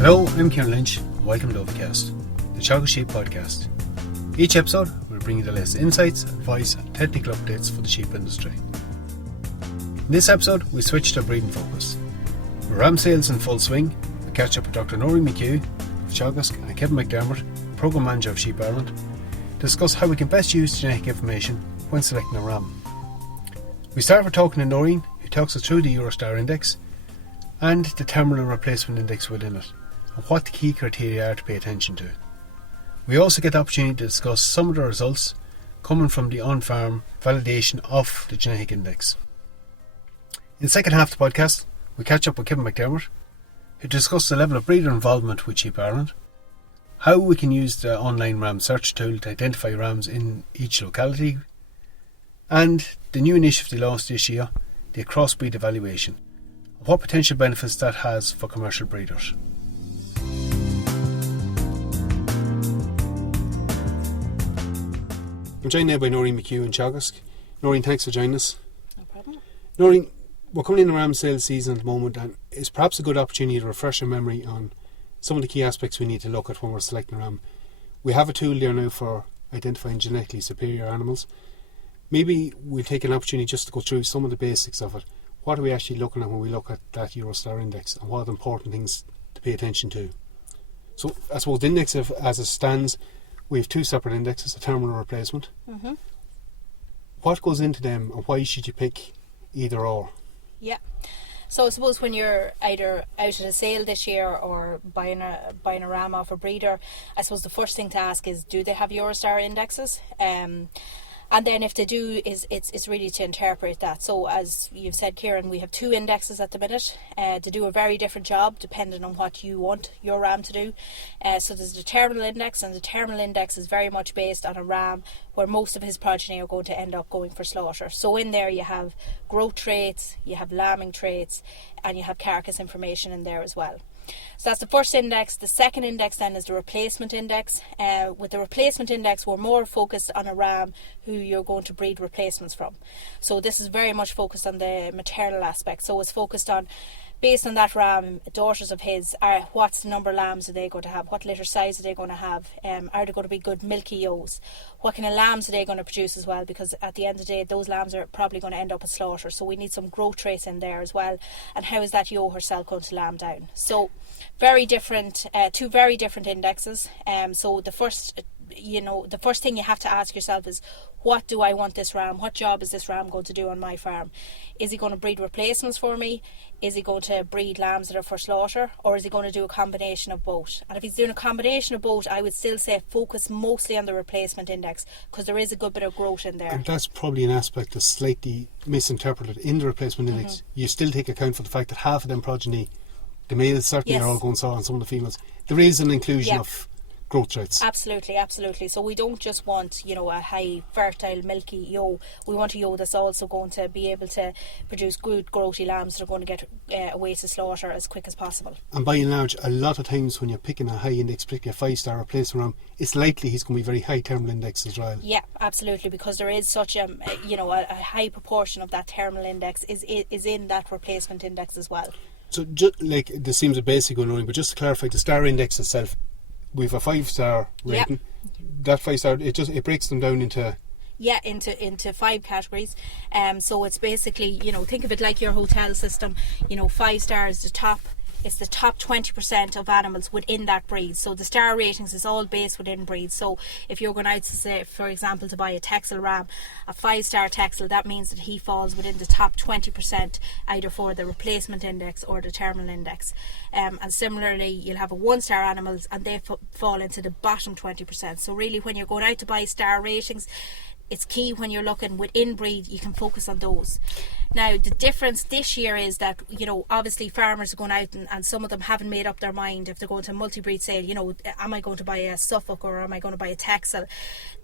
Hello, I'm Kieran Lynch, and welcome to Overcast, the Teagasc Sheep podcast. Each episode will bring you the latest insights, advice and technical updates for the sheep industry. In this episode, we switch to breeding focus. With ram sales in full swing, we catch up with Dr Noirin McHugh of Teagasc and Kevin McDermott, Programme Manager of Sheep Ireland, to discuss how we can best use genetic information when selecting a ram. We start with talking to Noirin, who talks us through the Eurostar index and the terminal replacement index within it, and what the key criteria are to pay attention to. We also get the opportunity to discuss some of the results coming from the on-farm validation of the genetic index. In the second half of the podcast, we catch up with Kevin McDermott, who discusses the level of breeder involvement with Sheep Ireland, how we can use the online ram search tool to identify rams in each locality, and the new initiative they launched this year, the crossbreed evaluation, and what potential benefits that has for commercial breeders. I'm joined now by Noirin McHugh in Teagasc. Noirin, thanks for joining us. No problem. Noirin, we're coming in the ram sales season at the moment, and it's perhaps a good opportunity to refresh our memory on some of the key aspects we need to look at when we're selecting a ram. We have a tool there now for identifying genetically superior animals. Maybe we'll take an opportunity just to go through some of the basics of it. What are we actually looking at when we look at that Eurostar index, and what are the important things to pay attention to? So I suppose the index as it stands, we have two separate indexes, a terminal replacement. Mm-hmm. What goes into them, and why should you pick either or? Yeah. So I suppose when you're either out at a sale this year or buying a ram off a breeder, I suppose the first thing to ask is, do they have Eurostar indexes? And then if they do, it's really to interpret that. So as you've said, Kieran, we have two indexes at the minute to do a very different job depending on what you want your ram to do. So there's the terminal index, and the terminal index is very much based on a ram where most of his progeny are going to end up going for slaughter. So in there you have growth traits, you have lambing traits, and you have carcass information in there as well. So that's the first index. The second index then is the replacement index. With the replacement index, we're more focused on a ram who you're going to breed replacements from. So this is very much focused on the maternal aspect. So it's focused on, based on that ram, daughters of his, what's the number of lambs are they going to have? What litter size are they going to have? Are they going to be good milky ewes? What kind of lambs are they going to produce as well? Because at the end of the day, those lambs are probably going to end up at slaughter. So we need some growth traits in there as well. And how is that ewe herself going to lamb down? So very different, two very different indexes. So the first thing you have to ask yourself is, what do I want this ram? What job is this ram going to do on my farm? Is he going to breed replacements for me? Is he going to breed lambs that are for slaughter? Or is he going to do a combination of both? And if he's doing a combination of both, I would still say focus mostly on the replacement index, because there is a good bit of growth in there. And that's probably an aspect that's slightly misinterpreted in the replacement index. You still take account for the fact that half of them progeny, the males certainly are all going sour, and some of the females. There is an inclusion of growth traits. Absolutely. So we don't just want, a high fertile milky ewe. We want a ewe that's also going to be able to produce good growthy lambs that are going to get away to slaughter as quick as possible. And by and large, a lot of times when you're picking a high index, particularly a 5-star replacement ram, it's likely he's going to be very high terminal index as well. Yeah, absolutely, because there is such a high proportion of that terminal index is in that replacement index as well. So just like, this seems a basic one, but just to clarify, the star index itself, we have a 5-star rating. That 5-star, it breaks them down into into 5 categories. So it's basically, think of it like your hotel system. 5 stars, it's the top 20% of animals within that breed. So the star ratings is all based within breeds. So if you're going out to, say, for example, to buy a Texel ram, a 5-star Texel, that means that he falls within the top 20%, either for the replacement index or the terminal index. And similarly, you'll have a 1-star animals, and they fall into the bottom 20%. So really, when you're going out to buy star ratings, it's key when you're looking within breed, you can focus on those. Now, the difference this year is that, obviously farmers are going out and some of them haven't made up their mind if they're going to a multi-breed sale, am I going to buy a Suffolk or am I going to buy a Texel?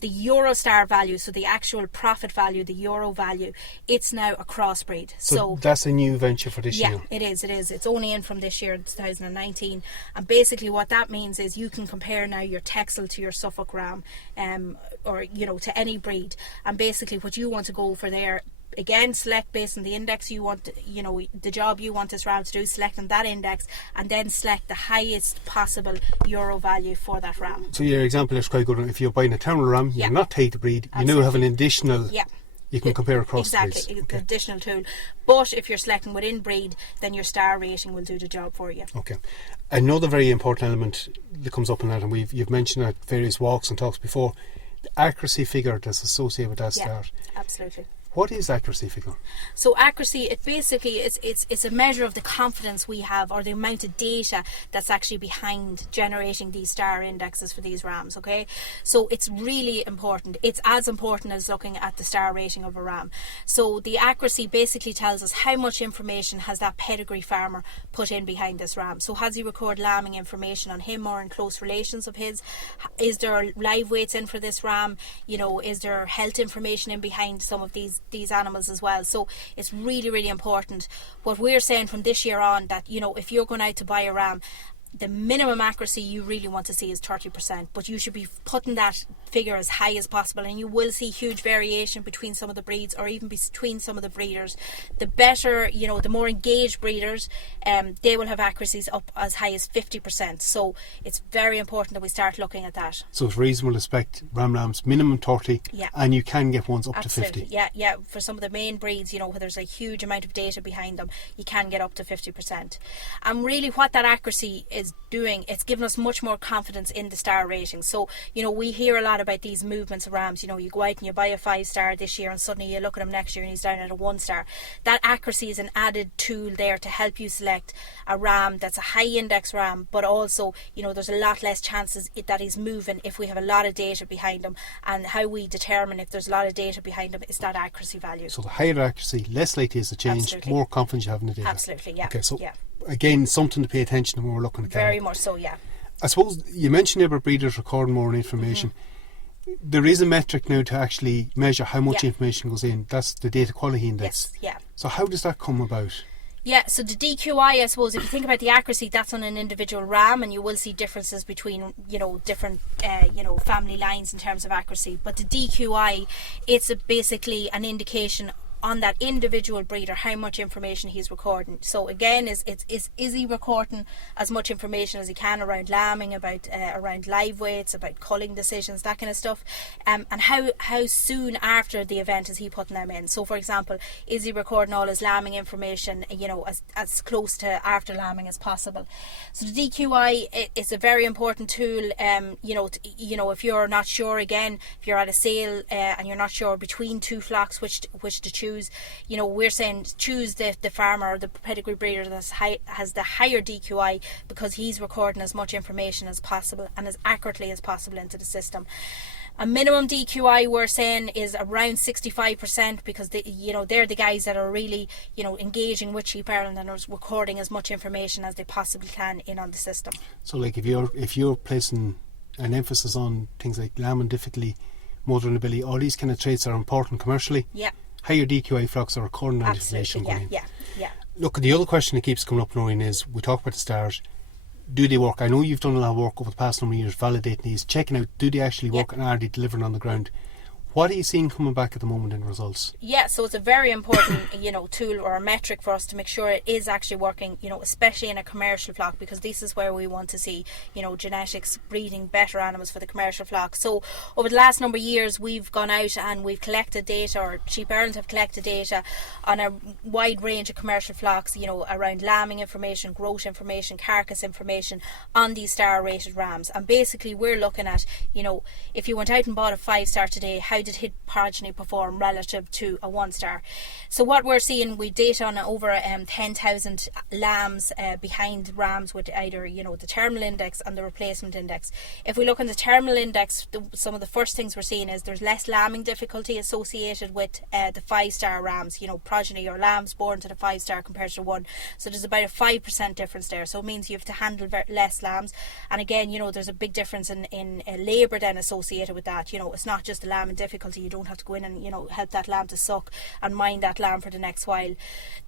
The Eurostar value, so the actual profit value, the euro value, it's now a crossbreed. So that's a new venture for this year? Yeah, it is. It's only in from this year, 2019. And basically what that means is you can compare now your Texel to your Suffolk ram, or, to any breed. And basically what you want to go for there again, select based on the index you want, the job you want this ram to do, select on that index, and then select the highest possible euro value for that ram. So your example is quite good. If you're buying a terminal ram, you're not tied to breed, you now have an additional, you can compare across the breeds. Exactly, additional tool. But if you're selecting within breed, then your star rating will do the job for you. Okay. Another very important element that comes up in that, and you've mentioned at various walks and talks before, the accuracy figure that's associated with that star. Absolutely. What is accuracy figure? So accuracy, it basically it's a measure of the confidence we have, or the amount of data that's actually behind generating these star indexes for these rams. Okay, so it's really important. It's as important as looking at the star rating of a ram. So the accuracy basically tells us how much information has that pedigree farmer put in behind this ram. So has he recorded lambing information on him or in close relations of his? Is there live weights in for this ram? Is there health information in behind some of these animals as well? So it's really, really important. What we're saying from this year on, that if you're going out to buy a ram, the minimum accuracy you really want to see is 30%, but you should be putting that figure as high as possible, and you will see huge variation between some of the breeds, or even between some of the breeders. The better, the more engaged breeders, they will have accuracies up as high as 50%. So it's very important that we start looking at that. So it's reasonable to expect lambs minimum 30, and you can get ones up to 50. Yeah. For some of the main breeds, where there's a huge amount of data behind them, you can get up to 50%. And really, what that accuracy is doing, it's given us much more confidence in the star rating. So we hear a lot about these movements of rams. You go out and you buy a 5-star this year, and suddenly you look at him next year and he's down at a 1-star. That accuracy is an added tool there to help you select a ram that's a high index ram, but also there's a lot less chances that he's moving if we have a lot of data behind him. And how we determine if there's a lot of data behind him is that accuracy value. So the higher accuracy, less likely is to change. Absolutely. More confidence you have in the data. Absolutely, yeah. Okay, so again, something to pay attention to when we're looking at that. Very much so, yeah. I suppose you mentioned about breeders recording more information. There is a metric now to actually measure how much information goes in. That's the data quality index. Yes, yeah. So how does that come about? Yeah, so the DQI, I suppose, if you think about the accuracy, that's on an individual ram, and you will see differences between, different, family lines in terms of accuracy. But the DQI, it's basically an indication on that individual breeder how much information he's recording. So again, is he recording as much information as he can around lambing, about around live weights, about culling decisions, that kind of stuff, and how soon after the event is he putting them in? So for example, is he recording all his lambing information as close to after lambing as possible? So the DQI is a very important tool. If you're not sure, again, if you're at a sale and you're not sure between two flocks which to choose, we're saying choose the farmer or the pedigree breeder that has the higher DQI, because he's recording as much information as possible and as accurately as possible into the system. A minimum DQI we're saying is around 65%, because they're the guys that are really engaging with Sheep Ireland and are recording as much information as they possibly can in on the system. So like if you're placing an emphasis on things like lambing difficulty, motoring ability, all these kind of traits are important commercially. Yeah. Higher DQI flocks are recording that information going in. Yeah. Look, the other question that keeps coming up, Noirin, is we talk about the stars. Do they work? I know you've done a lot of work over the past number of years validating these, checking out, do they actually work and are they delivering on the ground? What are you seeing coming back at the moment in results? Yeah, so it's a very important, tool or a metric for us to make sure it is actually working, especially in a commercial flock, because this is where we want to see, genetics breeding better animals for the commercial flock. So over the last number of years, we've gone out and we've collected data, or Sheep Ireland have collected data on a wide range of commercial flocks, around lambing information, growth information, carcass information on these star rated rams. And basically we're looking at, if you went out and bought a 5-star today, how did his progeny perform relative to a 1-star? So what we're seeing, we data on over 10,000 lambs behind rams with either the terminal index and the replacement index. If we look in the terminal index, some of the first things we're seeing is there's less lambing difficulty associated with the 5-star rams, progeny or lambs born to the 5-star compared to 1. So there's about a 5% difference there. So it means you have to handle less lambs. And again, there's a big difference in labour then associated with that. It's not just the lambing difficulty, difficulty. You don't have to go in and, you know, help that lamb to suck and mind that lamb for the next while.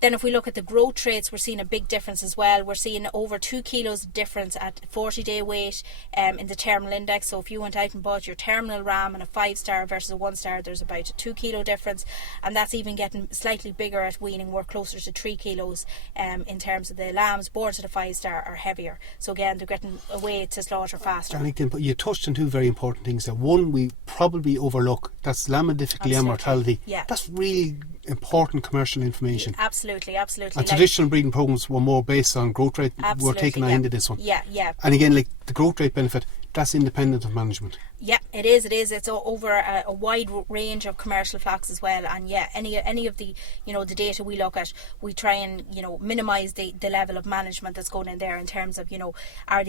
Then if we look at the growth traits, we're seeing a big difference as well. We're seeing over 2 kilos of difference at 40-day weight in the terminal index. So if you went out and bought your terminal ram and a 5-star versus a 1-star, there's about a 2 kilo difference, and that's even getting slightly bigger at weaning. We're closer to 3 kilos in terms of the lambs born to the 5-star are heavier. So again, they're getting away to slaughter faster. But you touched on two very important things there. One we probably overlook, that's lambidific lamb mortality. Yeah. That's really important commercial information. Absolutely. And traditional breeding programs were more based on growth rate. We're taking a into this one. Yeah. And again, like the growth rate benefit, that's independent of management. Yeah, it is. It's over a wide range of commercial flocks as well. And yeah, any of the, you know, the data we look at, we try and, you know, minimise the level of management that's going in there in terms of, you know, are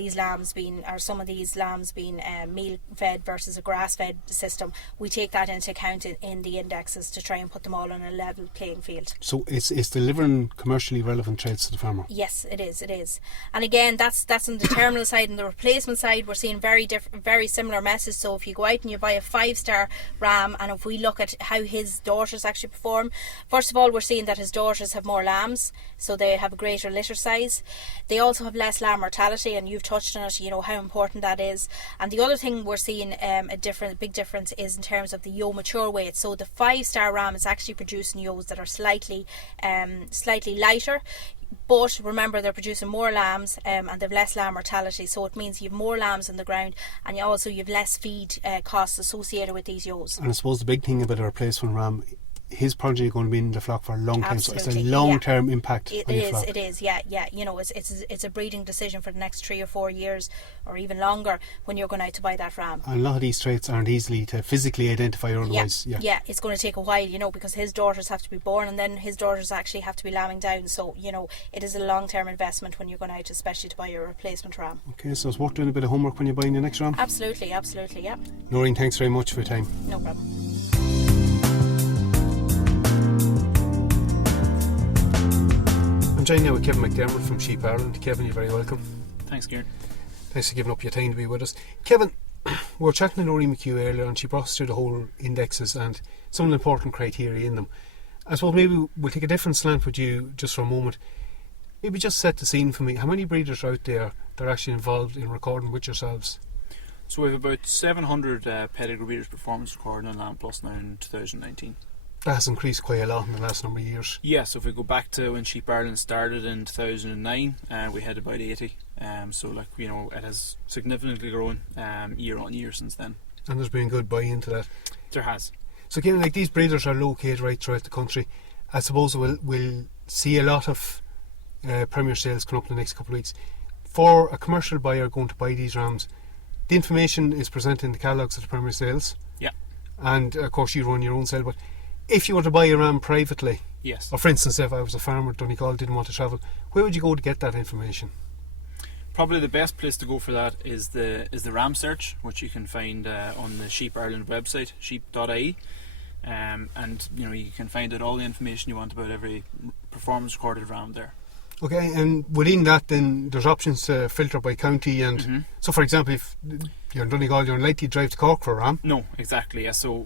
some of these lambs being meal fed versus a grass fed system. We take that into account in the indexes to try and put them all on a level playing field. So it's delivering commercially relevant traits to the farmer. Yes, it is. And again, that's on the terminal side. And the replacement side, we're seeing very similar messages. So if you go out and you buy a 5-star ram, and if we look at how his daughters actually perform, first of all, we're seeing that his daughters have more lambs, so they have a greater litter size. They also have less lamb mortality, and you've touched on it, you know, how important that is. And the other thing we're seeing big difference is in terms of the ewe mature weight. So the 5-star ram is actually producing ewes that are slightly lighter. But remember, they're producing more lambs and they've less lamb mortality, so it means you have more lambs in the ground, and you have less feed costs associated with these ewes. And I suppose the big thing about a replacement ram, his progeny are going to be in the flock for a long time. Absolutely. So it's a long-term impact on your flock. It is. Yeah. You know, it's a breeding decision for the next 3 or 4 years, or even longer, when you're going out to buy that ram. And a lot of these traits aren't easily to physically identify or otherwise. Yeah, it's going to take a while, you know, because his daughters have to be born, and then his daughters actually have to be lambing down. So, you know, it is a long-term investment when you're going out, especially to buy your replacement ram. Okay, so it's worth doing a bit of homework when you're buying your next ram. Absolutely, yeah. Noreen, thanks very much for your time. No problem. I'm joined now with Kevin McDermott from Sheep Ireland. Kevin, you're very welcome. Thanks, Kieran. Thanks for giving up your time to be with us. Kevin, we were chatting to Noirin McHugh earlier, and she brought us through the whole indexes and some of the important criteria in them. I suppose maybe we'll take a different slant with you just for a moment. Maybe just set the scene for me. How many breeders are out there that are actually involved in recording with yourselves? So we have about 700 pedigree breeders performance recording on Lamb Plus now in 2019. That has increased quite a lot in the last number of years. Yeah, so if we go back to when Sheep Ireland started in 2009, we had about 80. So, like, you know, it has significantly grown year on year since then. And there's been good buy-in to that. There has. So again, like, these breeders are located right throughout the country. I suppose we'll see a lot of Premier sales come up in the next couple of weeks. For a commercial buyer going to buy these rams, the information is presented in the catalogues of the Premier sales. Yeah. And of course you run your own sale, but if you were to buy a ram privately, yes, or for instance if I was a farmer at Donegal, didn't want to travel, where would you go to get that information? Probably the best place to go for that is the ram search, which you can find on the Sheep Ireland website, sheep.ie. And you know, you can find out all the information you want about every performance recorded ram there. Okay, and within that then there's options to filter by county, and so for example if you're in Donegal, you're unlikely to drive to Cork for a ram. No, exactly, yeah. So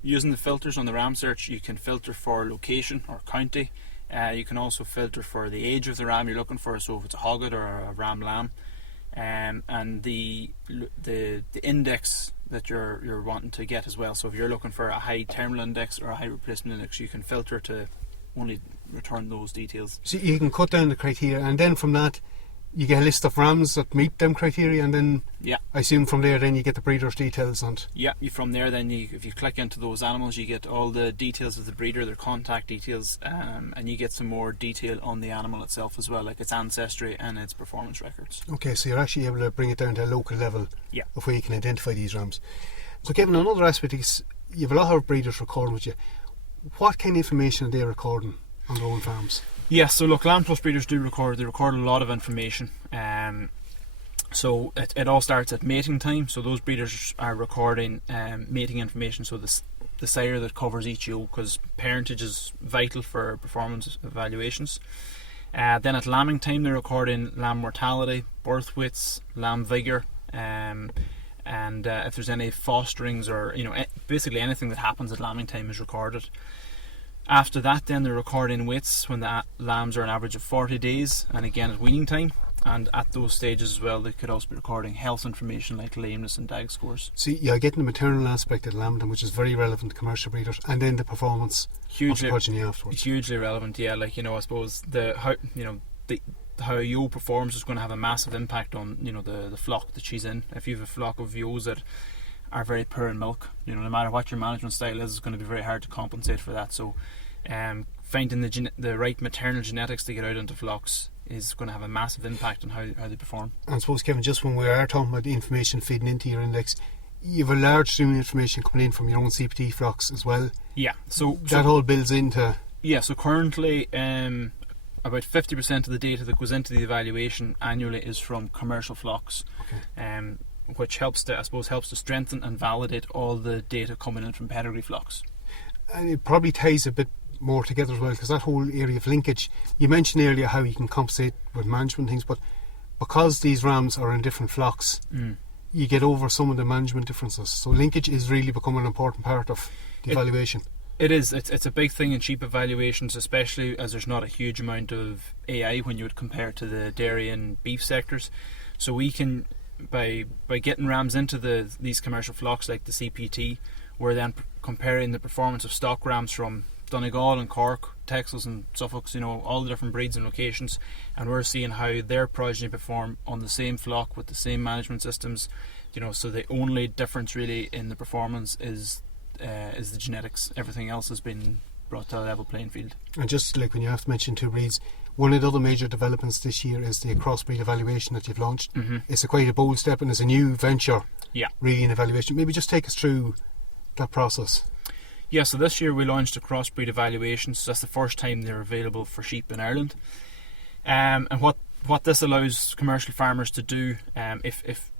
using the filters on the ram search, you can filter for location or county. You can also filter for the age of the ram you're looking for, so if it's a hogget or a ram lamb, and the index that you're wanting to get as well. So if you're looking for a high terminal index or a high replacement index, you can filter to only return those details. So you can cut down the criteria, and then from that you get a list of rams that meet them criteria, and then I assume from there then you get the breeder's details. And from there then if you click into those animals, you get all the details of the breeder, their contact details, and you get some more detail on the animal itself as well, like its ancestry and its performance records. Okay, so you're actually able to bring it down to a local level of where you can identify these rams. So Kevin, another aspect is you have a lot of breeders recording with you. What kind of information are they recording on their own farms? Yeah, so look, Lamb Plus breeders they record a lot of information. So it all starts at mating time. So those breeders are recording mating information, so the sire that covers each ewe, because parentage is vital for performance evaluations. Then at lambing time they're recording lamb mortality, birth weights, lamb vigour, and if there's any fosterings or basically anything that happens at lambing time is recorded. After that, then they're recording weights when the lambs are an average of 40 days, and again at weaning time. And at those stages as well, they could also be recording health information like lameness and DAG scores. So you're getting the maternal aspect of lambdom, which is very relevant to commercial breeders, and then the performance of the progeny afterwards. Hugely relevant, yeah. Like, I suppose how a ewe performs is going to have a massive impact on the flock that she's in. If you have a flock of ewes that are very poor in milk, no matter what your management style is, it's going to be very hard to compensate for that. So finding the right maternal genetics to get out into flocks is going to have a massive impact on how they perform. And I suppose, Kevin, just when we are talking about the information feeding into your index, you have a large stream of information coming in from your own CPT flocks as well. Yeah, so all builds into... Yeah, so currently about 50% of the data that goes into the evaluation annually is from commercial flocks, which helps to strengthen and validate all the data coming in from pedigree flocks. And it probably ties a bit more together as well, because that whole area of linkage, you mentioned earlier how you can compensate with management things, but because these rams are in different flocks, you get over some of the management differences. So linkage is really becoming an important part of the evaluation. It is. It's a big thing in sheep evaluations, especially as there's not a huge amount of AI when you would compare to the dairy and beef sectors. So we can, by getting rams into these commercial flocks like the CPT, we're then comparing the performance of stock rams from Donegal and Cork, Texas and Suffolk, all the different breeds and locations, and we're seeing how their progeny perform on the same flock with the same management systems. So the only difference really in the performance is the genetics. Everything else has been brought to a level playing field. And just like when you have to mention two breeds, one of the other major developments this year is the crossbreed evaluation that you've launched. It's quite a bold step and it's a new venture, really, in evaluation. Maybe just take us through that process. Yeah, so this year we launched a crossbreed evaluation, so that's the first time they're available for sheep in Ireland. And what this allows commercial farmers to do, if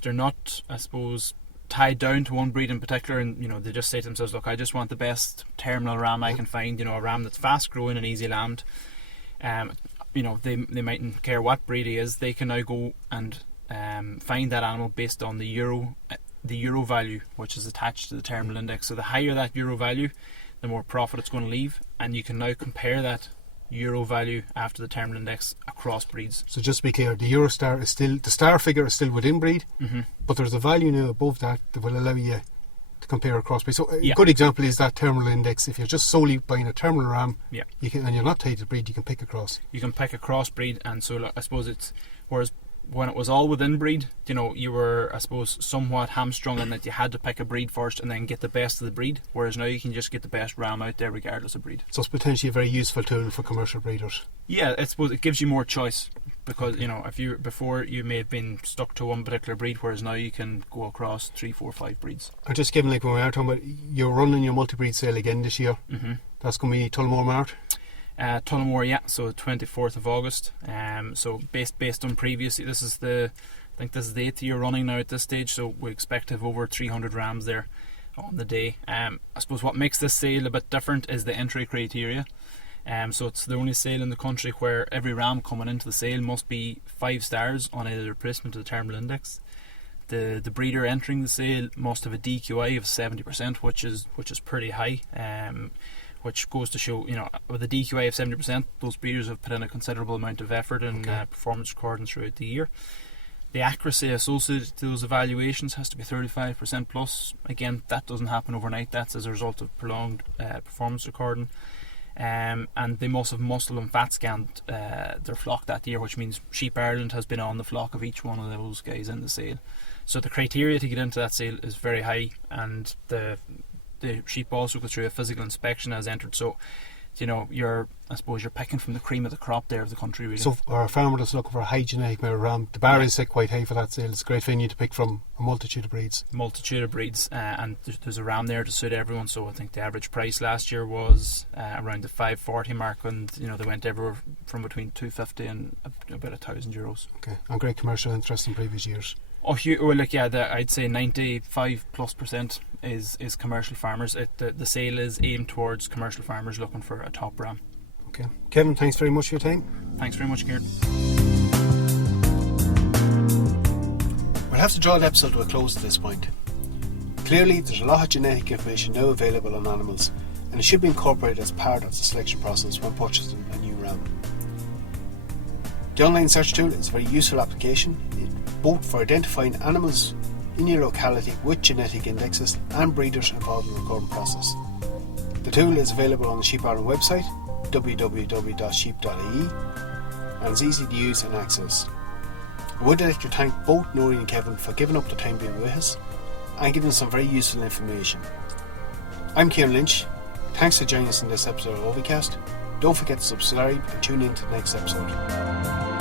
they're not, I suppose, tied down to one breed in particular, and they just say to themselves, look, I just want the best terminal ram I can find, a ram that's fast growing and easy lambed. They mightn't care what breed he is. They can now go and find that animal based on the euro value, which is attached to the terminal index. So the higher that euro value, the more profit it's going to leave, and you can now compare that euro value after the terminal index across breeds. So just to be clear, the Eurostar is still, the star figure is still within breed, but there's a value now above that will allow you to compare across breed. So a good example is that terminal index. If you're just solely buying a terminal ram, you can, and you're not tied to breed, you can pick across. You can pick across breed, and so I suppose it's, whereas when it was all within breed, you were, I suppose, somewhat hamstrung in that you had to pick a breed first and then get the best of the breed, whereas now you can just get the best ram out there regardless of breed. So it's potentially a very useful tool for commercial breeders. Yeah, I suppose it gives you more choice, because if before you may have been stuck to one particular breed, whereas now you can go across 3, 4, 5 breeds. And just given, like when we are talking about, you're running your multi-breed sale again this year, that's going to be Tullamore Mart. Tullamore, yeah, so 24th of August. So based on previous, I think this is the 8th year running now at this stage, so we expect to have over 300 rams there on the day. I suppose what makes this sale a bit different is the entry criteria. So it's the only sale in the country where every ram coming into the sale must be 5 stars on either replacement or the terminal index. The breeder entering the sale must have a DQI of 70%, which is pretty high. Which goes to show, with a DQI of 70%, those breeders have put in a considerable amount of effort in performance recording throughout the year. The accuracy associated to those evaluations has to be 35% plus. Again, that doesn't happen overnight. That's as a result of prolonged performance recording. And they must have muscle and fat scanned their flock that year, which means Sheep Ireland has been on the flock of each one of those guys in the sale. So the criteria to get into that sale is very high, and the sheep also go through a physical inspection as entered. So, you're picking from the cream of the crop there of the country, really. So for a farmer that's looking for a high genetic male ram, the bar is set quite high for that sale. It's a great venue to pick from a multitude of breeds. And there's a ram there to suit everyone. So I think the average price last year was around the 540 mark, and they went everywhere from between 250 and about €1,000. Okay, and great commercial interest in previous years. I'd say 95+% is commercial farmers. The sale is aimed towards commercial farmers looking for a top ram. Okay, Kevin, thanks very much for your time. Thanks very much, Kieran. We'll have to draw the episode to a close at this point. Clearly, there's a lot of genetic information now available on animals, and it should be incorporated as part of the selection process when purchasing a new ram. The online search tool is a very useful application, both for identifying animals in your locality with genetic indexes and breeders involved in the recording process. The tool is available on the Sheep Ireland website, www.sheep.ie, and is easy to use and access. I would like to thank both Noirin and Kevin for giving up the time being with us and giving some very useful information. I'm Kieran Lynch. Thanks for joining us in this episode of Ovicast. Don't forget to subscribe and tune in to the next episode.